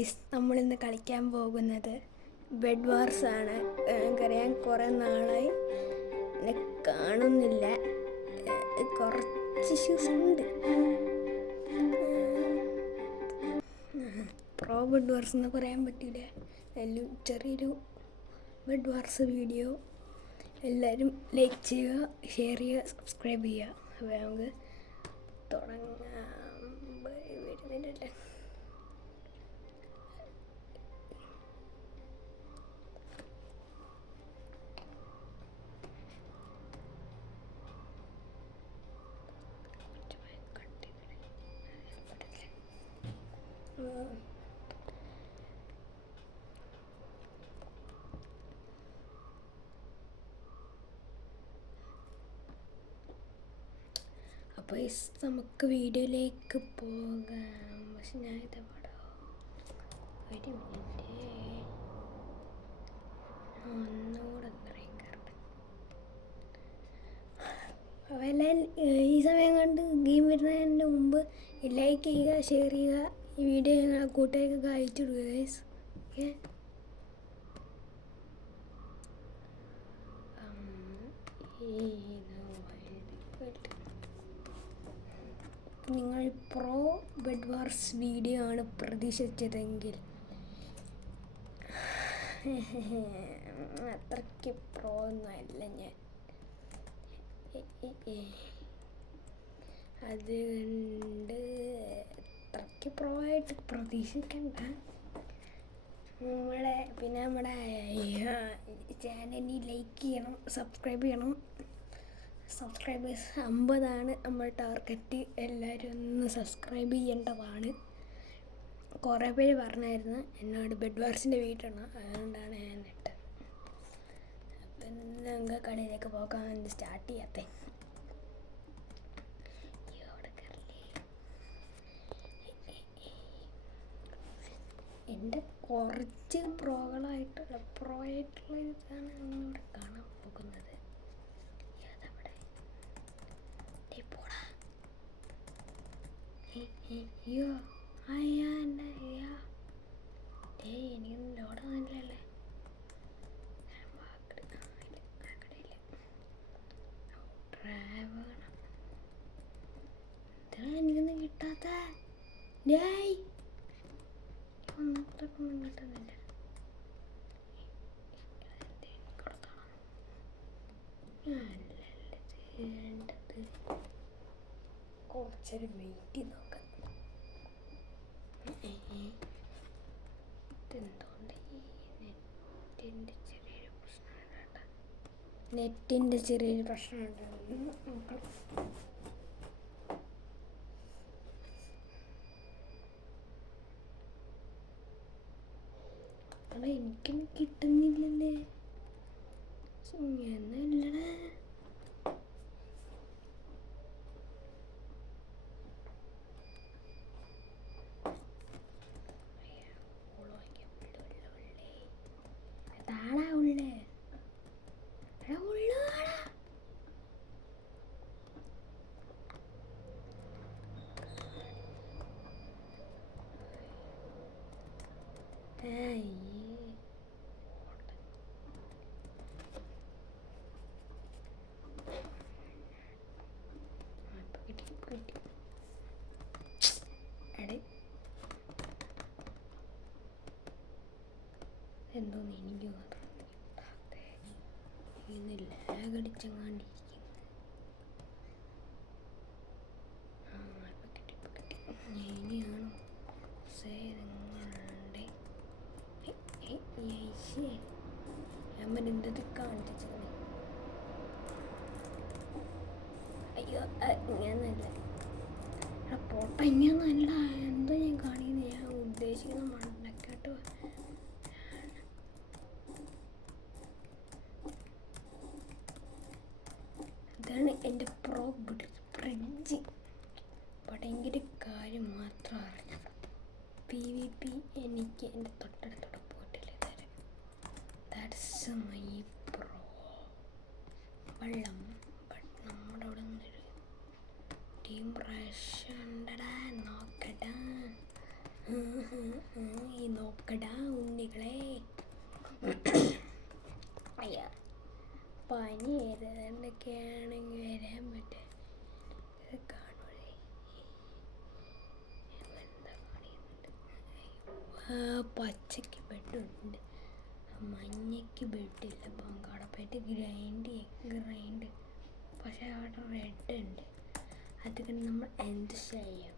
Guys, നമ്മളിന്ന് കളിക്കാൻ പോകുന്നത് ബെഡ് വാർസ് ആണ്. എനിക്കറിയാൻ കുറേ നാളായി എന്നെ കാണുന്നില്ല, കുറച്ച് ഇഷ്യൂസ് ഉണ്ട്. പ്രോ ബെഡ് വാർസ് എന്ന് പറയാൻ പറ്റില്ല, എല്ലാം ചെറിയൊരു ബെഡ് വാർസ് വീഡിയോ. എല്ലാവരും ലൈക്ക് ചെയ്യുക, ഷെയർ ചെയ്യുക, സബ്സ്ക്രൈബ് ചെയ്യുക. അപ്പോൾ നമുക്ക് തുടങ്ങാം. വരുന്നില്ലല്ലേ? അപ്പോൾ നമുക്ക് വീഡിയോയിലേക്ക് പോകാം. പക്ഷെ ഞാൻ ഇതെവിടെ ഒരു മിനിറ്റ് ഒന്നുകൂടെ അപ്പോൾ എല്ലാം ഈ സമയം കണ്ട് ഗെയിം വരുന്നതിന് മുമ്പ് ലൈക്ക് ചെയ്യുക, ഷെയർ ചെയ്യുക, ഈ വീഡിയോ ഞങ്ങൾ കൂട്ടുകാർക്കൊക്കെ അയച്ചു കൊടുക്കുക ഗൈസ്. ഓക്കെ, നിങ്ങൾ പ്രോ ബെഡ് വാർസ് വീഡിയോ ആണ് പ്രതീക്ഷിച്ചതെങ്കിൽ അത്രയ്ക്ക് പ്രോ ഒന്നുമല്ല ഞാൻ. അതുകൊണ്ട് അത്രയ്ക്ക് പ്രോ ആയിട്ട് പ്രതീക്ഷിക്കണ്ട. നമ്മുടെ ചാനലിൽ ലൈക്ക് ചെയ്യണം, സബ്സ്ക്രൈബ് ചെയ്യണം. സബ്സ്ക്രൈബേഴ്സ് 50 നമ്മൾ ടാർഗറ്റ്. എല്ലാവരും ഒന്ന് സബ്സ്ക്രൈബ് ചെയ്യേണ്ടതാണ്. കുറേ പേര് പറഞ്ഞായിരുന്നു എന്നോട് ബെഡ് വാർസിൻ്റെ വീട്ടാണ്, അതുകൊണ്ടാണ് ഞാൻ ഇട്ടത്. അപ്പം നമുക്ക് കളിയിലേക്ക് പോകാൻ വേണ്ടി സ്റ്റാർട്ട് ചെയ്യാത്തേ. എൻ്റെ കുറച്ച് പ്രോ ആയിട്ടുള്ള ഇതാണ് നമ്മളിവിടെ കാണാൻ പോകുന്നത്. അയ്യോ എനിക്കൊന്നും ലോഡൊന്നുമില്ലല്ലേ. എനിക്കൊന്നും കിട്ടാത്ത ഒന്നും കിട്ടുന്നില്ല. കുറച്ചൊരു വെയിറ്റ് നോക്കാം. ഇതെന്തുകൊണ്ട് നെറ്റിൻ്റെ ചെറിയൊരു പ്രശ്നമുണ്ട്. അല്ല, എനിക്കൊന്നും കിട്ടുന്നില്ലല്ലേ. എന്നല്ലടേ താളാ ഉള്ളേ എന്തോന്ന് എനിക്ക് ഇന്ന് ലാഗടിച്ചങ്ങാണ്ടിരിക്കുന്നു. ഇനിയാണ് ഞാൻ എന്തത് കാണിച്ചത്. അയ്യോ, ഇങ്ങനല്ല പോട്ട, ഇങ്ങനല്ല. എന്തോ ഞാൻ കാണിക്കുന്നത്, ഞാൻ ഉദ്ദേശിക്കുന്ന മണ്ണക്കെട്ടോ. ഇതാണ് എൻ്റെ പ്രോ ഫ്രിഡ്ജ്. ഭയങ്കര കാര്യം മാത്രം അറിഞ്ഞത്. PvP എനിക്ക് എൻ്റെ തൊട്ടടുത്തോടെ പോയിട്ടില്ല ഇതുവരെ. That's my pro. വെള്ളം നമ്മുടെ അവിടെ നിന്നൊരു ടീം പ്രാവശ്യം ഉണ്ടടാ, നോക്കടാ. ഈ നോക്കടാ ഉണ്ണികളെ. അയ്യ പനി ഏതൊക്കെയാണെങ്കിൽ വരാൻ പറ്റേ കാണുവേ. പച്ചയ്ക്ക് ബെഡുണ്ട്, മഞ്ഞയ്ക്ക് ബെഡില്ല. പങ്കാടപ്പായിട്ട് ഗ്രൈൻഡ് പക്ഷെ അവിടെ റെഡ് ഉണ്ട്. അതുകൊണ്ട് നമ്മൾ എന്ത് ചെയ്യാം?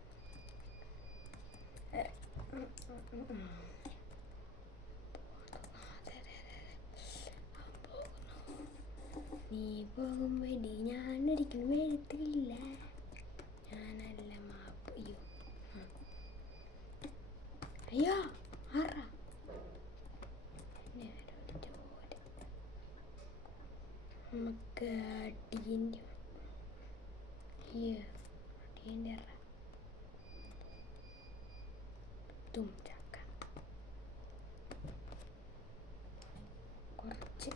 നീ പോകുമ്പടി ഞാനൊരിക്കലും വരത്തില്ല, ഞാനല്ല മാപ്പ്. അയ്യോ ആറാ നമുക്ക് അടിയൻ്റെ തുമ്പിച്ചാക്ക കുറച്ച്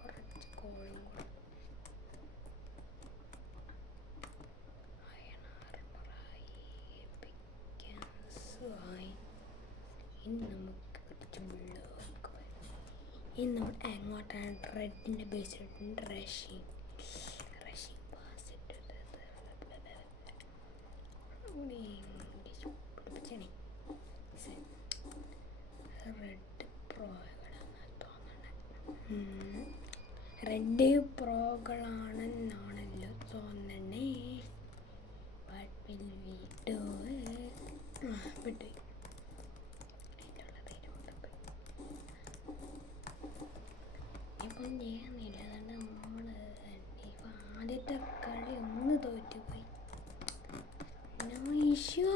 കുറച്ച് കോളും ഇനി നമുക്ക് കുറച്ച് വെള്ളമൊക്കെ വരും. ഇനി നമ്മൾ എങ്ങോട്ടാണ്? റെഡിൻ്റെ ബേസ് ഇട്ടുണ്ട്. റഷിങ് പാസ് ഇട്ടിട്ട് റെഡ് പ്രോകളാണ് തോന്നണേ. റെഡ് പ്രോകളാണെന്നാണല്ലോ തോന്നണേ. വിട്ടു ഇപ്പം ചെയ്യുന്നില്ല. അതുകൊണ്ട് നമ്മൾ ഇപ്പം ആദ്യത്തെ കളി ഒന്ന് തോറ്റുപോയി. ഇഷ്യൂ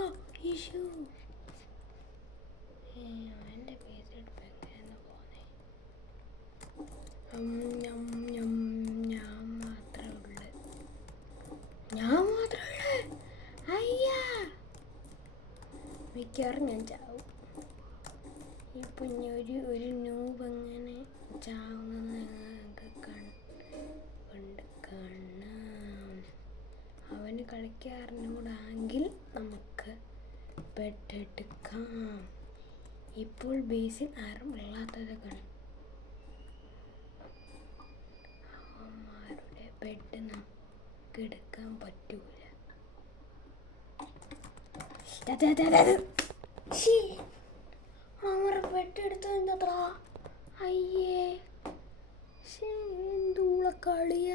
എൻ്റെ പേര് എടുപ്പം എങ്ങനെയാണ് പോന്നെ? ഞാൻ മാത്രമേ ഉള്ളു. അയ്യാ മിക്കവാറും ഞാൻ ചാവും. ഇപ്പം ഒരു നൂബ് എങ്ങനെ ചാവുന്നത് കണ്ട് കാണാം. അവന് കളിക്കാറിനോടാങ്കിൽ നമുക്ക് ബെഡെടുക്കാം. ഇപ്പോൾ ബേസിൽ ആരും ഇല്ലാത്തത് കണ്ട് അവന്മാരുടെ ബെഡ് നമുക്ക് എടുക്കാൻ പറ്റൂല. അവരുടെ ബെഡ് എടുത്തത് എന്താ? അയ്യേ എന്തൂള കളിയ.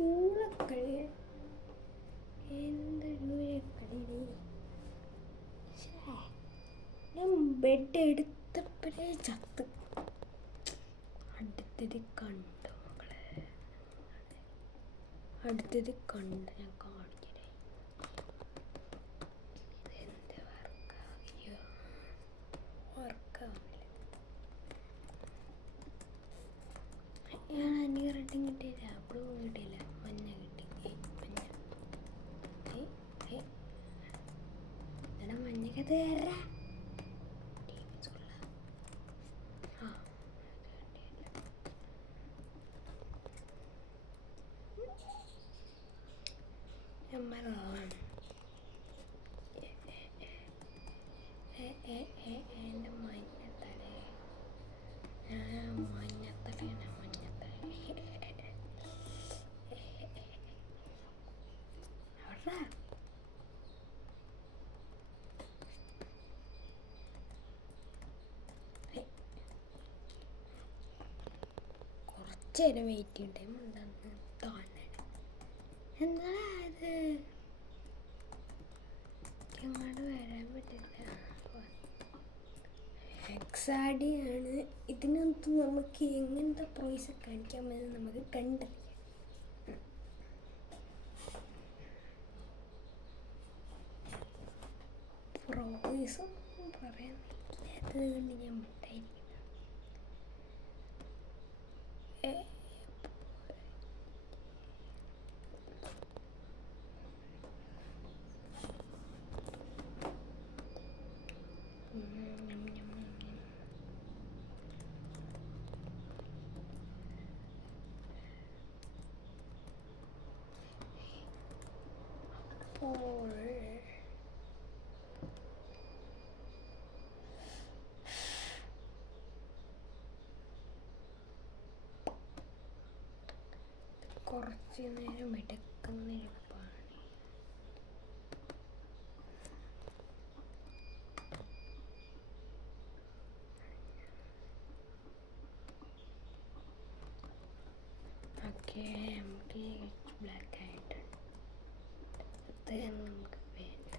ൂളക്കളിയ എന്തൊരു ഞാൻ ബെഡ് എടുത്തപ്പോഴേ ചത്ത്. അടുത്തത് കണ്ടു മക്കളെ, അടുത്തത് കണ്ട് ഞാൻ കാണിക്കണേ. ഇതെന്ത് വർക്കാവില്ല. ഞാൻ അന്യ റെഡും കിട്ടിയില്ല, ബ്ലൂ കിട്ടിയില്ല, മഞ്ഞ കിട്ടി. മഞ്ഞക്ക് തരാ എൻ്റെ മഞ്ഞത്തല കുറച്ച് നേരം വെയിറ്റ് ചെയ്യണ്ടേ. എന്താന്ന് തോന്നണേ എന്താ അത് അങ്ങോട്ട് വരാൻ പറ്റില്ല. എക്സാഡിയാണ്. ഇതിനകത്ത് നമുക്ക് എങ്ങനത്തെ പ്രോയ്സ് കാണിക്കാമെന്ന് നമുക്ക് കണ്ടറിയാം. പ്രോയ്സൊന്നും പറയാൻ പറ്റാത്തത് കൊണ്ട് ഞാൻ മുട്ടായിരിക്കും. കുറച്ച് നേരം എടുക്കുന്നൊരു പണി. ഓക്കെ, നമുക്ക് ബ്ലാക്ക് ആയിട്ട് നമുക്ക് വേണ്ട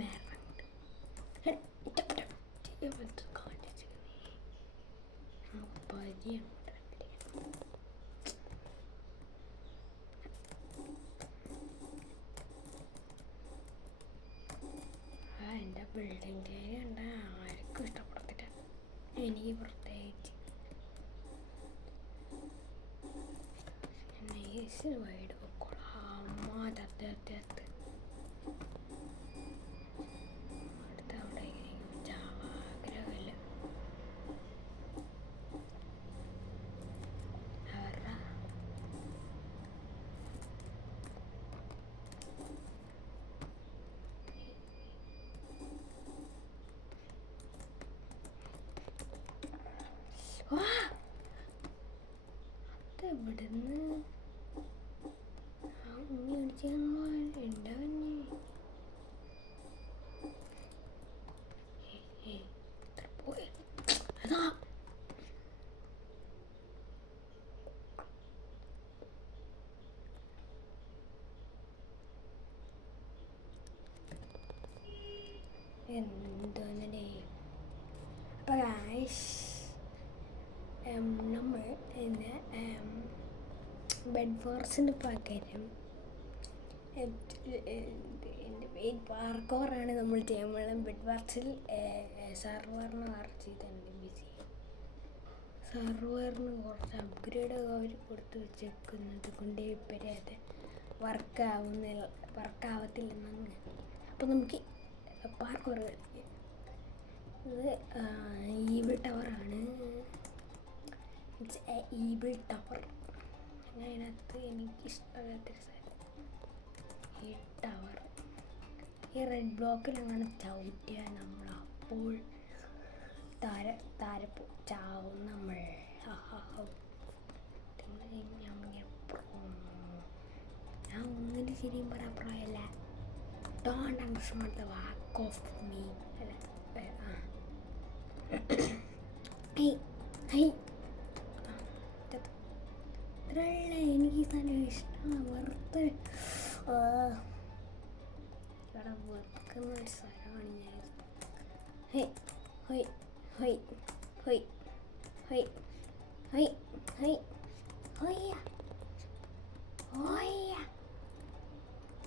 മേറുണ്ട് പരിയുണ്ട്. എൻ്റെ ബിൽഡിംഗ് ഏരിയ ഉണ്ട്, ആർക്കും ഇഷ്ടപ്പെടത്തില്ല, എനിക്ക് പ്രത്യേകിച്ച്. നൈസ് വൈഡ് വെക്കോളാം. അമ്മ തത്ത് അടുത്ത അവിടെ ആഗ്രഹമില്ല. ഇവിടുന്ന് ആ ഉണ്ണി അടിച്ചു എൻ്റെ കഞ്ഞി പോയി. അതാ എന്തോന്നേ. അപ്പം നമ്മൾ ഇന്ന് ബെഡ് വാർസിന് പകരം എൻ്റെ മെയിൻ പാർക്കോറാണ് നമ്മൾ ചെയ്യുമ്പോൾ. ബെഡ് വാർസിൽ സർവറിന് വർക്ക് ചെയ്തിട്ടുണ്ട്. ബിസി സർവറിന് കുറച്ച് അപ്ഗ്രേഡ് അവർ കൊടുത്ത് വെച്ചേക്കുന്നത് കൊണ്ട് ഇപ്പോഴേ അത് വർക്കാവത്തില്ലെന്നങ്ങ്. അപ്പോൾ നമുക്ക് പാർക്കോർ കളിക്കാം. ഇത് ഈവിൾ ടവറാണ്. It's a evil tower. അതിനകത്ത് എനിക്കിഷ്ടമില്ലാത്തൊരു സ്ഥലം ഈ ടവർ. ഈ റെഡ് ബ്ലോക്കിൽ അങ്ങനെ ചവിട്ടിയാൽ നമ്മൾ അപ്പോൾ താരപ്പോ ചാവും നമ്മൾ. ഞാൻ ഒന്നിനും ശരിയും പറയാൻ പ്രായമല്ല. Don't understand the walk of me. അല്ല ഇത്രയുള്ള എനിക്ക് ഈ സ്ഥലം ഇഷ്ടമാണ്. വെറുതെ ഇവിടെ വെക്കുന്ന ഒരു സ്ഥലമാണ് ഞാൻ. ഹൈ ഹൈ ഹൈ ഹൈ ഹൈ ഹൈ ഹൈ ഹൈയ ഹൈയ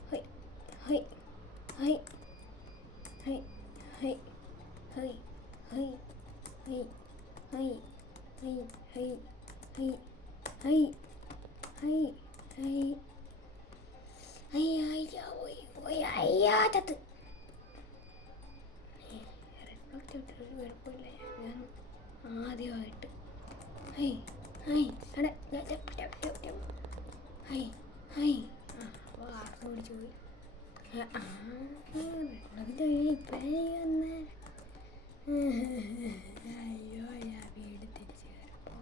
ഹൈ ഹൈ ഹൈ ഹൈ ഹൈ ഹൈ ഹൈ ഹൈ ഹൈ ഹൈ ഹൈ ഹൈ ഹൈ ഹൈ ഹൈ അയ്യ അയ്യാ ചത്ത്. കുഴപ്പമില്ല, ഞാൻ ആദ്യമായിട്ട് ഹൈ ഹൈ അടെ ഹൈ ഹൈ വാർത്ത പിടിച്ചു പോയി. ഇപ്പഴേ വന്ന് അയ്യോ ഞാൻ വീട് തിരിച്ചു കയറപ്പോ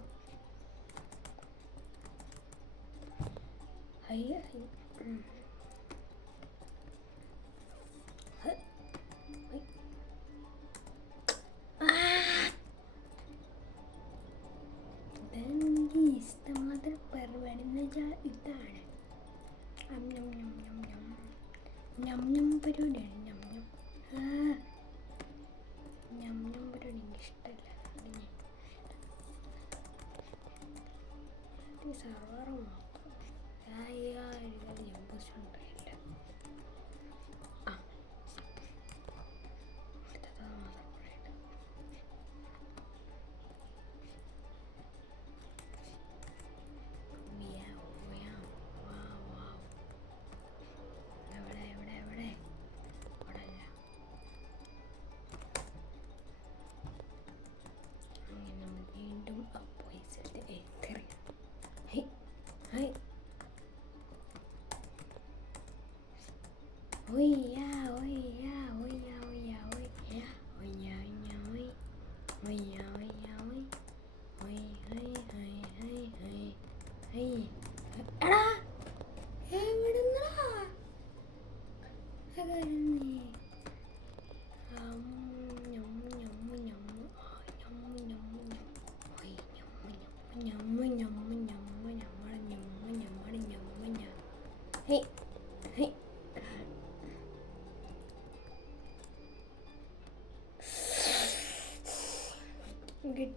അയ്യോ ഇതെനിക്ക് ഇഷ്ടമാത്ര പരിപാടി എന്ന് വെച്ചാൽ ഇതാണ്. ഞം പരിപാടിയാണ്. ഞം പരിപാടി എനിക്ക് ഇഷ്ടമല്ല.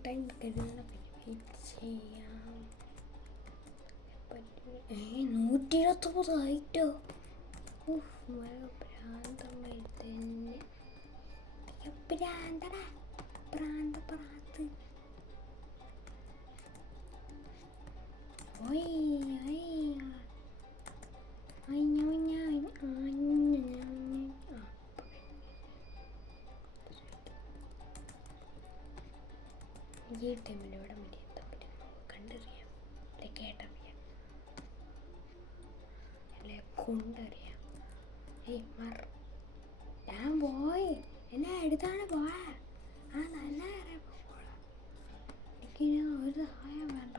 ടൈം കരുതണം ചെയ്യാം. 129 ആയിട്ടോ. ഭ്രാന്തമായിത്തന്നെ ഭ്രാന്തടാ പ്രാന്ത്. ഈ ടൈമിൽ ഇവിടെ വരെ എത്താൻ പറ്റും. കണ്ടറിയാം, അല്ലെ കേട്ടറിയാം, അല്ലെ കൊണ്ടറിയാം. ഞാൻ പോയി എന്നെ എടുത്താണ് പോയാ. നല്ല പോളാം. എനിക്കിനി ഒരു സഹായം വേണ്ട.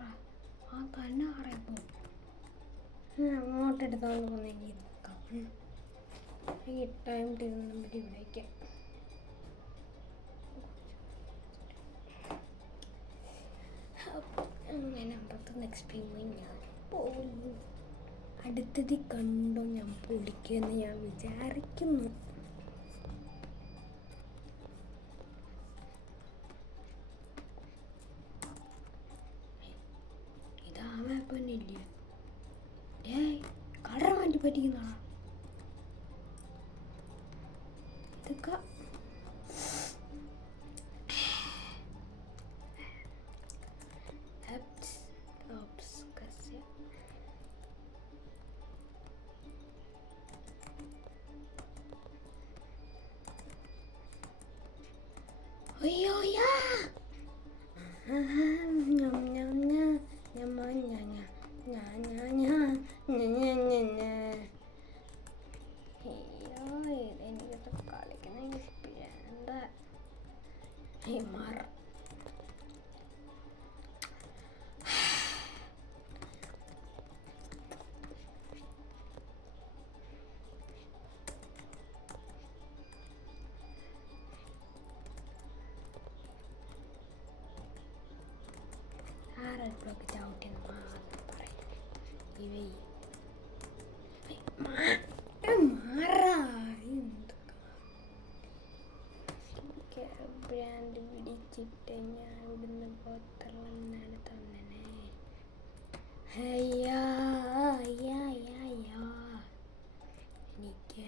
തന്നെ അറിയപ്പോ അങ്ങോട്ട് എടുത്തോണ്ട് പോകുന്ന എനിക്ക് നിൽക്കാം. ഈ ടൈം നമ്പർ ഇവിടേക്ക് അങ്ങനെ 51 എക്സ്പീരിയൻസ് ഞാൻ പോകുന്നു. അടുത്തത് കണ്ടോ ഞാൻ പൊളിക്കുമെന്ന് ഞാൻ വിചാരിക്കുന്നു. ഇതാ മാപ്പ് തന്നെ ഇല്ലേ? കളർ മാറ്റി പറ്റിക്കുന്നതാ ഇതൊക്കെ. അയ്യോ എനിക്കത് കളിക്കുന്ന എന്താ മാറ. ബ്ലോക്ക് ചവിട്ടിന്ന് മാത്രം പറയും. ബ്രാൻഡ് പിടിച്ചിട്ട് ഞാൻ ഇവിടുന്ന് പുറത്തുള്ളതാണ് തന്നെ. എനിക്ക്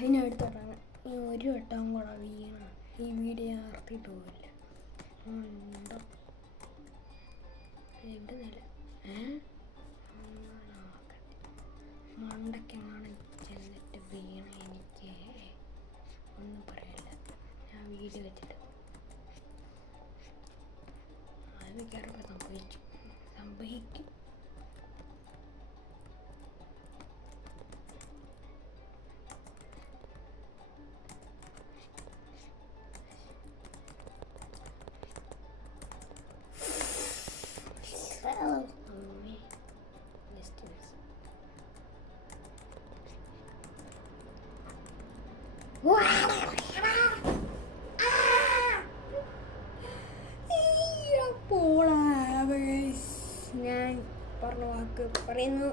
അതിനടുത്തോട്ടാണ് ഈ ഒരു വട്ടം കൂടെ വീണ ഈ വീഡിയോ നിർത്തിയിട്ട് പോവില്ല. എവിടെ നില മണ്ടയ്ക്കെങ്ങാണ് ചെന്നിട്ട് വീണ എനിക്ക് ഒന്നും പറയില്ല. ഞാൻ വീഡിയോ വെച്ചിട്ട് അത് മിക്കവാറും സംഭവിക്കും. ഞാൻ പറഞ്ഞ വാക്ക് പറയുന്നു.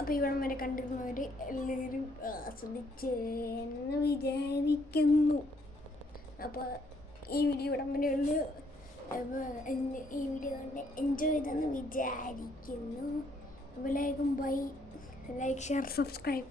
അപ്പോൾ ഇവിടം വരെ കണ്ടിരുന്നവർ എല്ലാവരും ആസ്വദിച്ച് എന്ന് വിചാരിക്കുന്നു. അപ്പോൾ ഈ വീഡിയോ ഇവിടം വരെ ഉള്ളു. അപ്പോൾ ഈ വീഡിയോ കൊണ്ട് എൻജോയ് ചെയ്തെന്ന് വിചാരിക്കുന്നു. അപ്പോൾ ലൈക്കും ബൈ, ലൈക്ക് ഷെയർ സബ്സ്ക്രൈബ്.